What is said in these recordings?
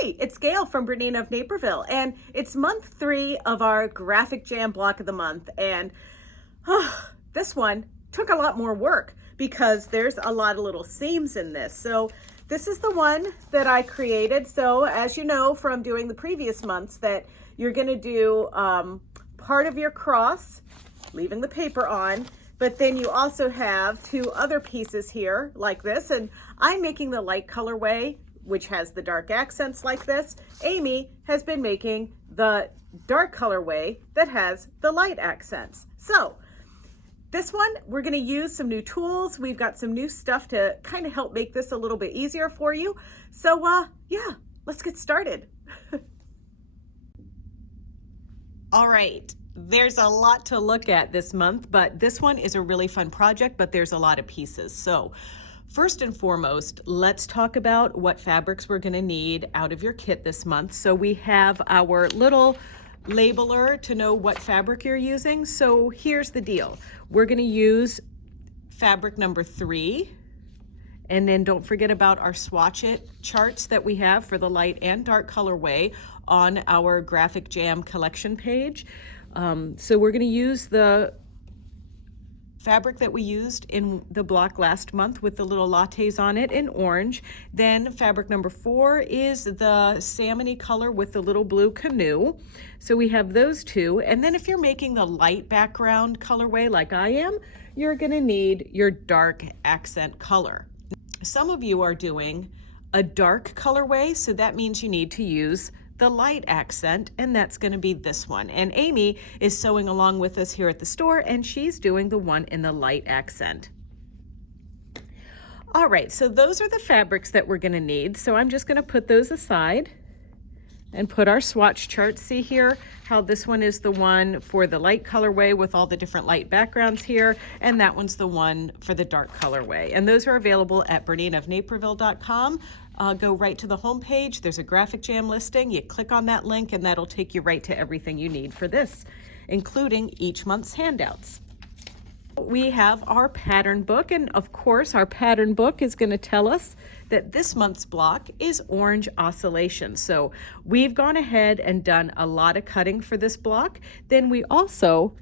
Hey, it's Gayle from BERNINA of Naperville, and it's month 3 of our graphic jam block of the month. And this one took a lot more work because there's a lot of little seams in this. So this is the one that I created. So as you know from doing the previous months, that you're going to do part of your cross, leaving the paper on, but then you also have 2 other pieces here like this. And I'm making the light colorway, which has the dark accents like this. Amy has been making the dark colorway that has the light accents. So this one, we're gonna use some new tools. We've got some new stuff to kind of help make this a little bit easier for you. So yeah, let's get started. All right, there's a lot to look at this month, but this one is a really fun project, but there's a lot of pieces. So first and foremost, let's talk about what fabrics we're gonna need out of your kit this month. So we have our little labeler to know what fabric you're using. So here's the deal. We're gonna use fabric number 3. And then don't forget about our swatch it charts that we have for the light and dark colorway on our Graphic Jam collection page. So we're gonna use the fabric that we used in the block last month with the little lattes on it in orange. Then fabric number 4 is the salmony color with the little blue canoe. So we have those 2. And then if you're making the light background colorway like I am, you're gonna need your dark accent color. Some of you are doing a dark colorway, so that means you need to use the light accent, and that's going to be this one. And Amy is sewing along with us here at the store, and she's doing the one in the light accent. All right, so those are the fabrics that we're going to need. So I'm just going to put those aside and put our swatch chart. See here how this one is the one for the light colorway with all the different light backgrounds here, and that one's the one for the dark colorway. And those are available at BERNINAofNaperville.com. Go right to the home page. There's a Graphic Jam listing. You click on that link and that'll take you right to everything you need for this, including each month's handouts. We have our pattern book, and of course our pattern book is going to tell us that this month's block is Orange Oscillations. So we've gone ahead and done a lot of cutting for this block. Then we also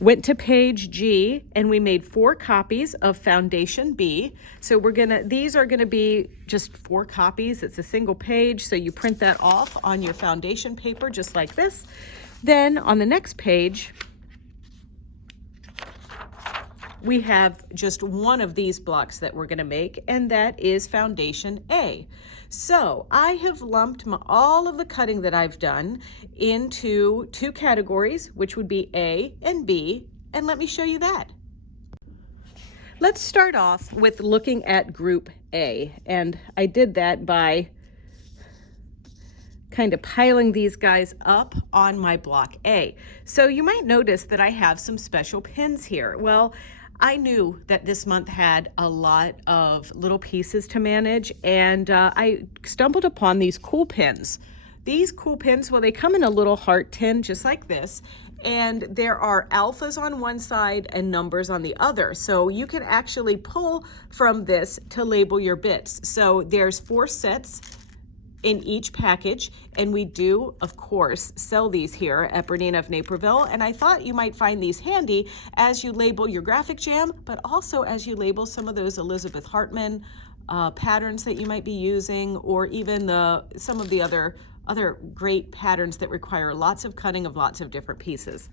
went to page G and we made 4 copies of Foundation B. So these are gonna be just 4 copies. It's a single page, so you print that off on your foundation paper just like this. Then on the next page, we have just one of these blocks that we're gonna make, and that is Foundation A. So I have lumped all of the cutting that I've done into 2 categories, which would be A and B, and let me show you that. Let's start off with looking at group A, and I did that by kind of piling these guys up on my block A. So you might notice that I have some special pins here. Well, I knew that this month had a lot of little pieces to manage, and I stumbled upon these cool pins. These cool pins, well, they come in a little heart tin just like this, and there are alphas on one side and numbers on the other. So you can actually pull from this to label your bits. So there's 4 sets in each package, and we do, of course, sell these here at BERNINA of Naperville, and I thought you might find these handy as you label your Graphic Jam, but also as you label some of those Elizabeth Hartman patterns that you might be using, or even some of the other great patterns that require lots of cutting of lots of different pieces.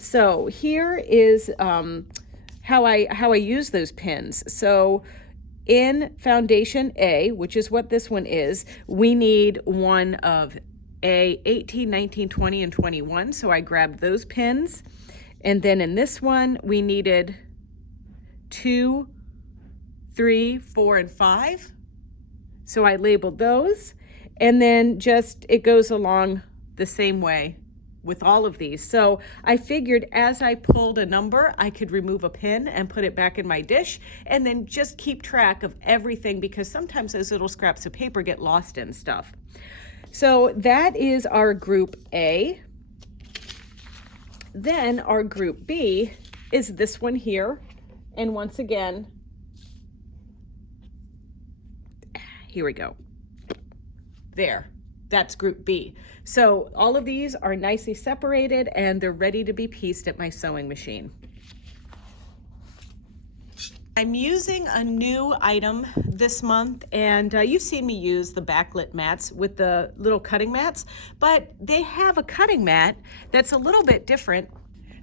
So here is how I use those pins. So in Foundation A, which is what this one is, we need one of A 18, 19, 20, and 21. So I grabbed those pins. And then in this one, we needed 2, 3, 4, and 5. So I labeled those. And then it goes along the same way with all of these. So I figured as I pulled a number, I could remove a pin and put it back in my dish, and then just keep track of everything, because sometimes those little scraps of paper get lost in stuff. So that is our group A. Then our group B is this one here. And once again, Here we go. There, that's group B. So all of these are nicely separated and they're ready to be pieced at my sewing machine. I'm using a new item this month, and you've seen me use the backlit mats with the little cutting mats, but they have a cutting mat that's a little bit different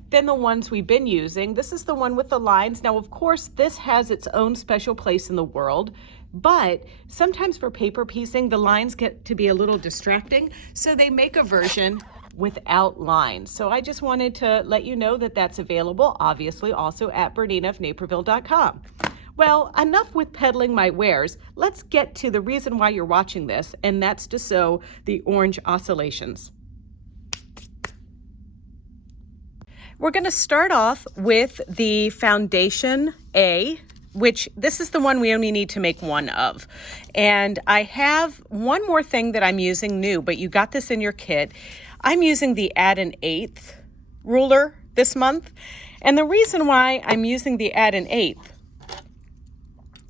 than the ones we've been using. This is the one with the lines. Now, of course, this has its own special place in the world, but sometimes for paper piecing, the lines get to be a little distracting, so they make a version without lines. So I just wanted to let you know that that's available, obviously, also at BERNINA.com. Well, enough with peddling my wares. Let's get to the reason why you're watching this, and that's to sew the orange Oscillations. We're going to start off with the foundation A, which this is the one we only need to make one of. And I have one more thing that I'm using new, but you got this in your kit. I'm using the add an eighth ruler this month. And the reason why I'm using the add an eighth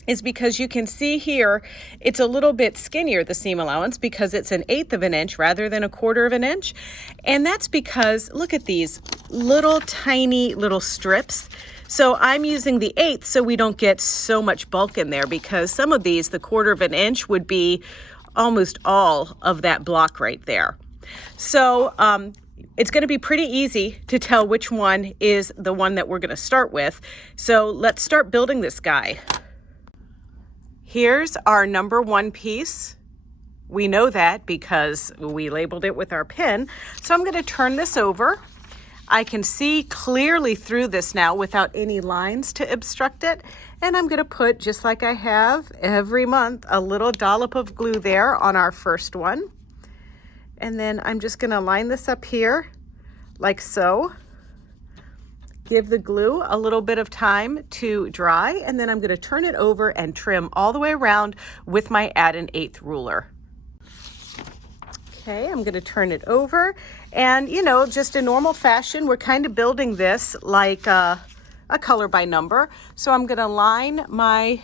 is because you can see here, it's a little bit skinnier, the seam allowance, because it's 1/8 of an inch rather than 1/4 of an inch. And that's because, look at these little tiny little strips. So I'm using the 1/8 so we don't get so much bulk in there, because some of these, the 1/4 of an inch would be almost all of that block right there. So it's going to be pretty easy to tell which one is the one that we're going to start with. So let's start building this guy. Here's our number 1 piece. We know that because we labeled it with our pin. So I'm going to turn this over. I can see clearly through this now without any lines to obstruct it. And I'm going to put, just like I have every month, a little dollop of glue there on our first one. And then I'm just going to line this up here like so. Give the glue a little bit of time to dry, and then I'm going to turn it over and trim all the way around with my add an eighth ruler. Okay, I'm going to turn it over, and you know, just in normal fashion, we're kind of building this like a color by number. So I'm going to line my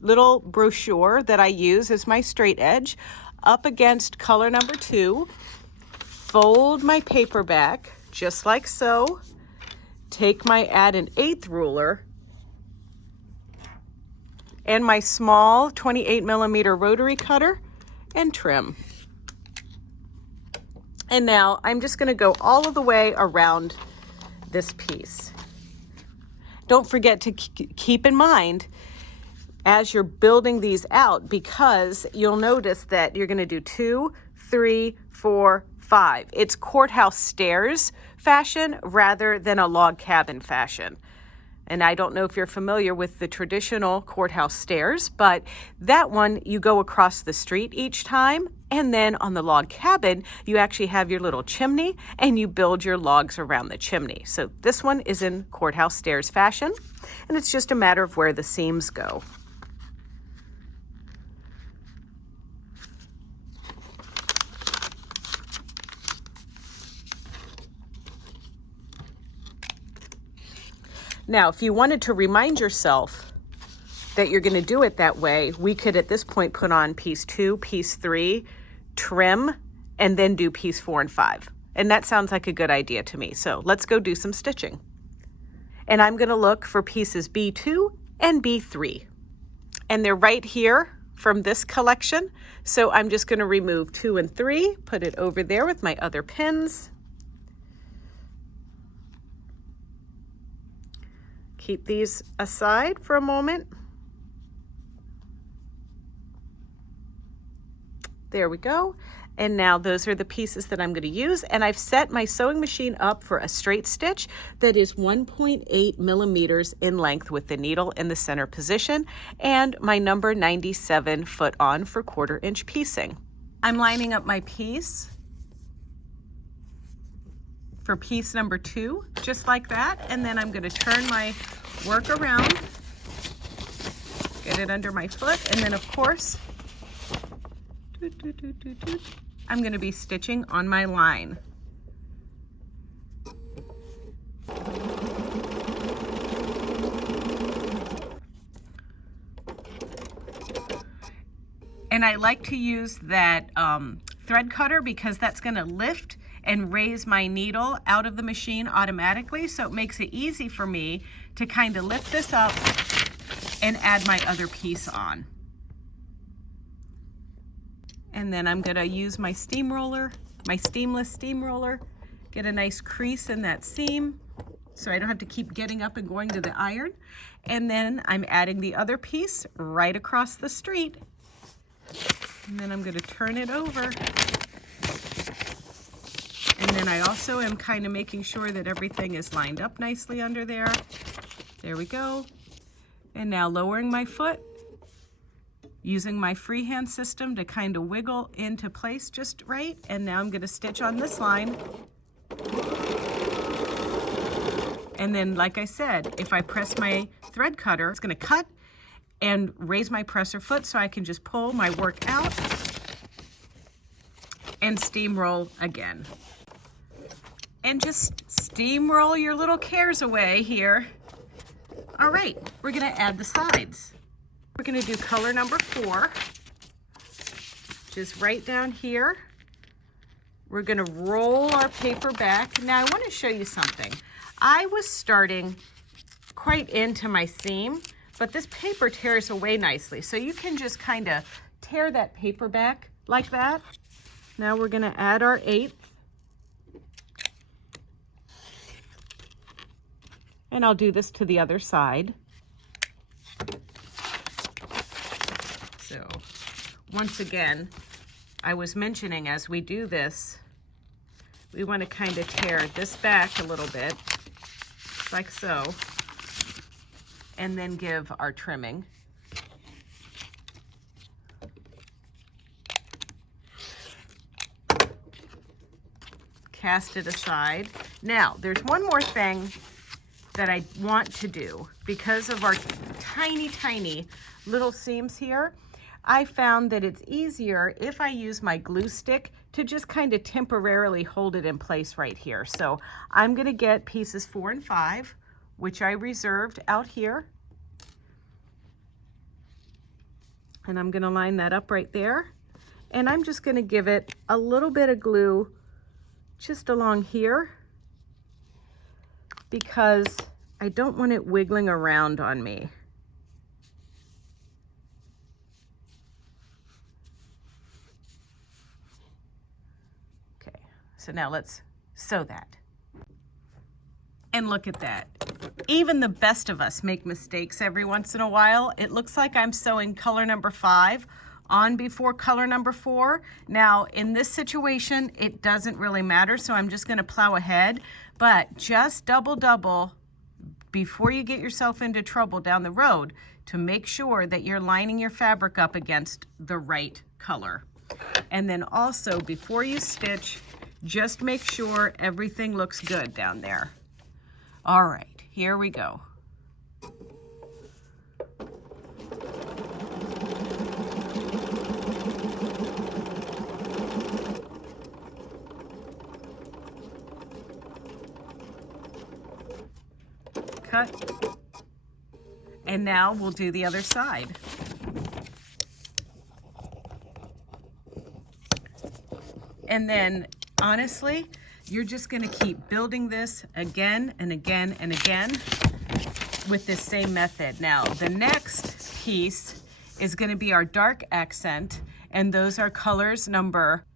little brochure that I use as my straight edge up against color number 2, fold my paper back just like so, take my add an eighth ruler and my small 28mm rotary cutter and trim. And now I'm just going to go all of the way around this piece. Don't forget to keep in mind as you're building these out, because you'll notice that you're going to do 2, 3, 4, 5. It's courthouse stairs fashion rather than a log cabin fashion. And I don't know if you're familiar with the traditional courthouse stairs, but that one you go across the street each time. And then on the log cabin, you actually have your little chimney and you build your logs around the chimney. So this one is in courthouse stairs fashion, and it's just a matter of where the seams go. Now, if you wanted to remind yourself that you're going to do it that way, we could at this point put on piece 2, piece 3, trim, and then do piece 4 and 5. And that sounds like a good idea to me. So let's go do some stitching. And I'm going to look for pieces B2 and B3. And they're right here from this collection. So I'm just going to remove 2 and 3, put it over there with my other pins. Keep these aside for a moment. There we go. And now those are the pieces that I'm going to use. And I've set my sewing machine up for a straight stitch that is 1.8 millimeters in length with the needle in the center position and my number 97 foot on for 1/4 inch piecing. I'm lining up my piece for piece number 2, just like that. And then I'm going to turn my work around, get it under my foot, and then of course, I'm going to be stitching on my line. And I like to use that thread cutter because that's gonna lift and raise my needle out of the machine automatically. So it makes it easy for me to kind of lift this up and add my other piece on. And then I'm gonna use my steamroller, my steamless steamroller, get a nice crease in that seam so I don't have to keep getting up and going to the iron. And then I'm adding the other piece right across the street. And then I'm gonna turn it over. And then I also am kind of making sure that everything is lined up nicely under there. There we go. And now lowering my foot, using my freehand system to kind of wiggle into place just right. And now I'm gonna stitch on this line. And then, like I said, if I press my thread cutter, it's gonna cut and raise my presser foot so I can just pull my work out and steamroll again. And just steamroll your little cares away here. All right, we're gonna add the sides. We're gonna do color number 4, just right down here. We're gonna roll our paper back. Now I wanna show you something. I was starting quite into my seam, but this paper tears away nicely. So you can just kind of tear that paper back like that. Now we're gonna add our 1/8. And I'll do this to the other side. So once again, I was mentioning as we do this, we want to kind of tear this back a little bit, like so, and then give our trimming. Cast it aside. Now, there's one more thing that I want to do because of our tiny, tiny little seams here. I found that it's easier if I use my glue stick to just kind of temporarily hold it in place right here. So I'm gonna get pieces 4 and 5, which I reserved out here. And I'm gonna line that up right there. And I'm just gonna give it a little bit of glue just along here because I don't want it wiggling around on me. Okay, so now let's sew that. And look at that. Even the best of us make mistakes every once in a while. It looks like I'm sewing color number 5 on before color number 4. Now, in this situation, it doesn't really matter, so I'm just gonna plow ahead, but just double before you get yourself into trouble down the road to make sure that you're lining your fabric up against the right color. And then also, before you stitch, just make sure everything looks good down there. All right, here we go. Cut. And now we'll do the other side. And then, honestly, you're just gonna keep building this again and again and again with this same method. Now, the next piece is gonna be our dark accent, and those are colors number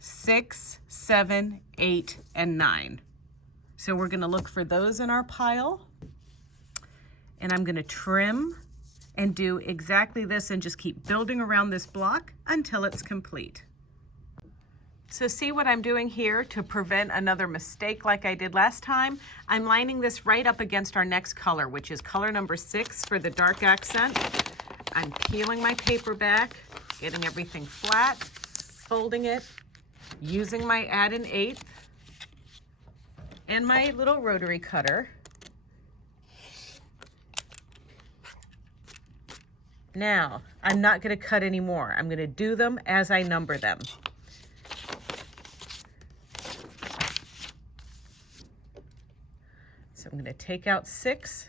6, 7, 8, and 9. So we're gonna look for those in our pile. And I'm gonna trim and do exactly this and just keep building around this block until it's complete. So see what I'm doing here to prevent another mistake like I did last time? I'm lining this right up against our next color, which is color number 6 for the dark accent. I'm peeling my paper back, getting everything flat, folding it, using my add an 1/8 and my little rotary cutter. Now, I'm not gonna cut anymore. I'm gonna do them as I number them. So I'm gonna take out 6.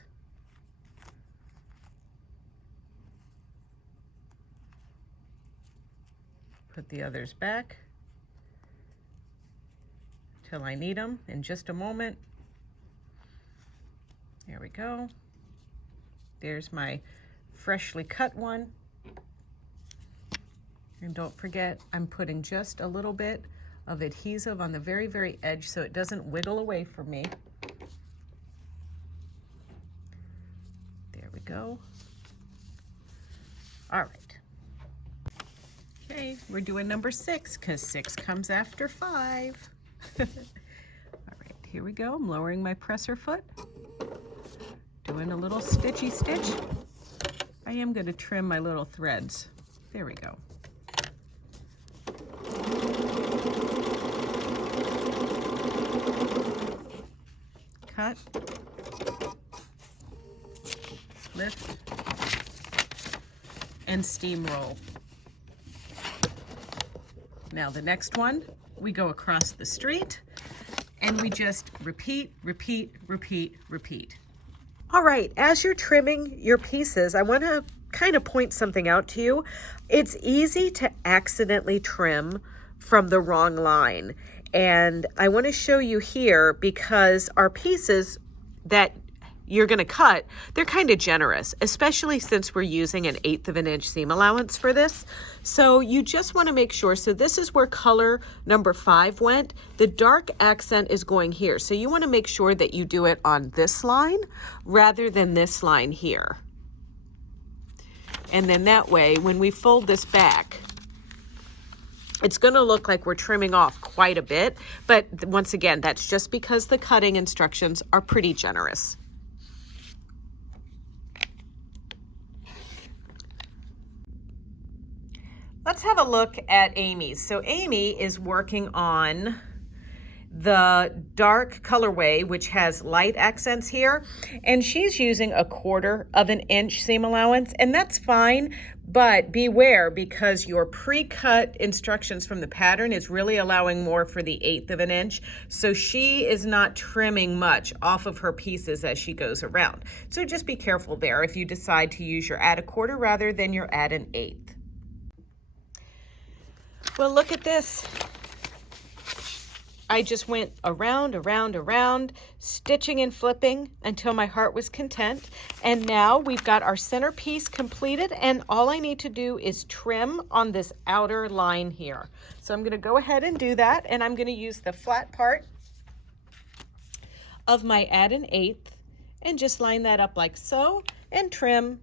Put the others back till I need them in just a moment. There we go. There's my freshly cut one. And don't forget, I'm putting just a little bit of adhesive on the very, very edge so it doesn't wiggle away from me. There we go. All right. Okay, we're doing number 6 because 6 comes after 5. All right, here we go. I'm lowering my presser foot. Doing a little stitchy stitch. I am going to trim my little threads. There we go. Cut. Lift. And steamroll. Now the next one, we go across the street and we just repeat, repeat, repeat, repeat. All right, as you're trimming your pieces, I want to kind of point something out to you. It's easy to accidentally trim from the wrong line. And I want to show you here because our pieces that you're going to cut, they're kind of generous, especially since we're using an 1/8 of an inch seam allowance for this. So you just want to make sure, so this is where color number 5 went. The dark accent is going here. So you want to make sure that you do it on this line rather than this line here. And then that way, when we fold this back, it's going to look like we're trimming off quite a bit. But once again, that's just because the cutting instructions are pretty generous. Let's have a look at Amy's. So Amy is working on the dark colorway, which has light accents here, and she's using 1/4 of an inch seam allowance, and that's fine, but beware because your pre-cut instructions from the pattern is really allowing more for the 1/8 of an inch, so she is not trimming much off of her pieces as she goes around. So just be careful there if you decide to use your add 1/4 rather than your add 1/8. Well, look at this. I just went around, around, around, stitching and flipping until my heart was content. And now we've got our center piece completed, and all I need to do is trim on this outer line here. So I'm gonna go ahead and do that, and I'm gonna use the flat part of my add 1/8 and just line that up like so and trim.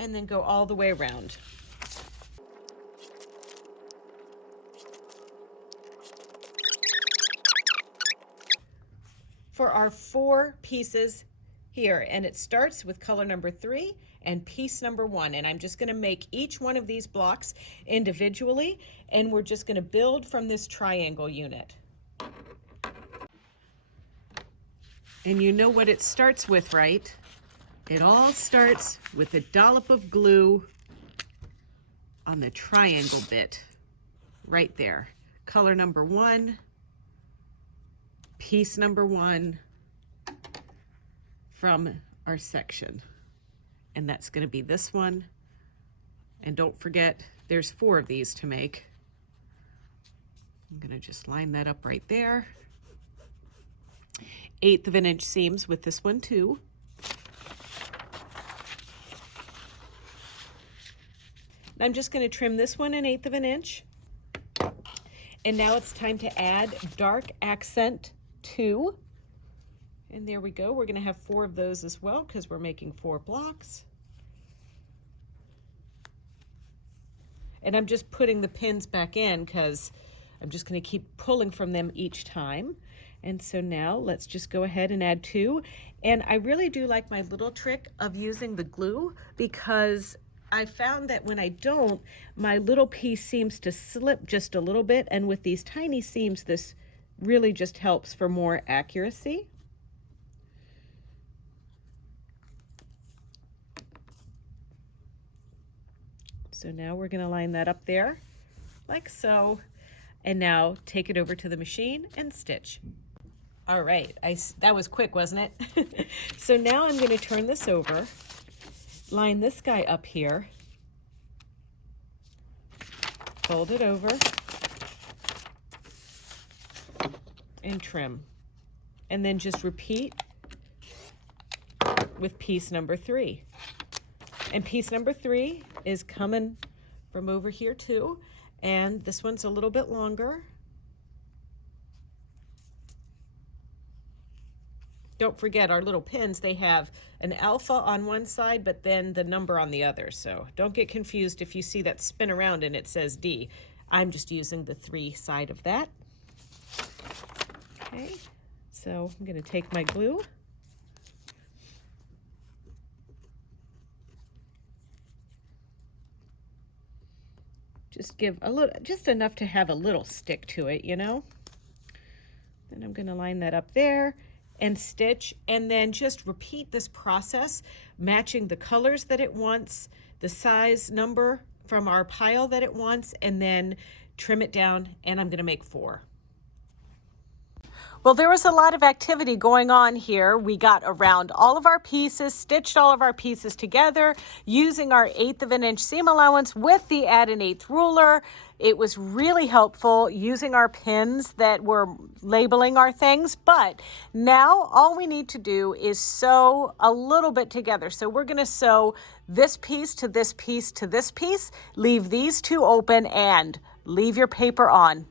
And then go all the way around. For our 4 pieces here, and it starts with color number 3 and piece number 1, and I'm just going to make each one of these blocks individually, and we're just going to build from this triangle unit. And you know what it starts with, right? It all starts with a dollop of glue on the triangle bit right there. Color number 1, piece number 1 from our section. And that's going to be this one. And don't forget, there's 4 of these to make. I'm going to just line that up right there. 1/8 of an inch seams with this one too. I'm just going to trim this one 1/8 of an inch. And now it's time to add dark accent 2. And there we go. We're going to have 4 of those as well because we're making 4 blocks. And I'm just putting the pins back in because I'm just going to keep pulling from them each time. And so now let's just go ahead and add 2. And I really do like my little trick of using the glue because I found that when I don't, my little piece seems to slip just a little bit, and with these tiny seams, this really just helps for more accuracy. So now we're going to line that up there like so, and now take it over to the machine and stitch. All right, that was quick, wasn't it? So now I'm going to turn this over. line this guy up here, fold it over, and trim. And then just repeat with piece number 3. And piece number 3 is coming from over here too. And this one's a little bit longer. Don't forget our little pins, they have an alpha on one side, but then the number on the other. So don't get confused if you see that spin around and it says D. I'm just using the 3 side of that. Okay, so I'm going to take my glue. Just give a little, just enough to have a little stick to it, you know. Then I'm going to line that up there and stitch, and then just repeat this process, matching the colors that it wants, the size number from our pile that it wants, and then trim it down, and I'm going to make 4. Well, there was a lot of activity going on here. We got around all of our pieces, stitched all of our pieces together using our 1/8 of an inch seam allowance with the add an 1/8 ruler. It was really helpful using our pins that were labeling our things, but now all we need to do is sew a little bit together. So we're going to sew this piece to this piece to this piece, leave these 2 open, and leave your paper on.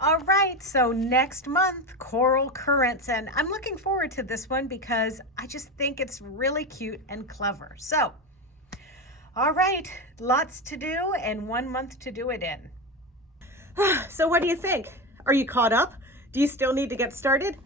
All right, so next month, Coral Currents, and I'm looking forward to this one because I just think it's really cute and clever. So, all right, lots to do and 1 month to do it in. So what do you think? Are you caught up? Do you still need to get started?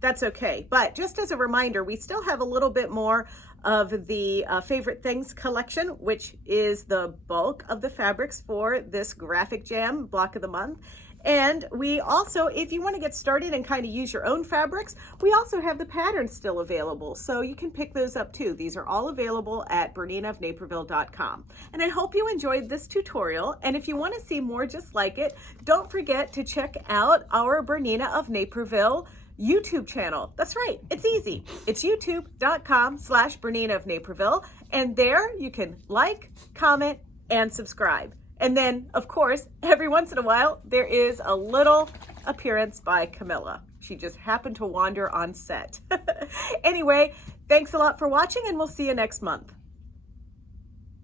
That's okay. But just as a reminder, we still have a little bit more of the Favorite Things collection, which is the bulk of the fabrics for this Graphic Jam block of the month. And we also, if you want to get started and kind of use your own fabrics, we also have the patterns still available. So you can pick those up too. These are all available at BERNINA.com. And I hope you enjoyed this tutorial. And if you want to see more just like it, don't forget to check out our Bernina of Naperville YouTube channel. That's right, it's easy. It's youtube.com/Bernina of Naperville. And there you can like, comment, and subscribe. And then, of course, every once in a while, there is a little appearance by Camilla. She just happened to wander on set. Anyway, thanks a lot for watching, and we'll see you next month.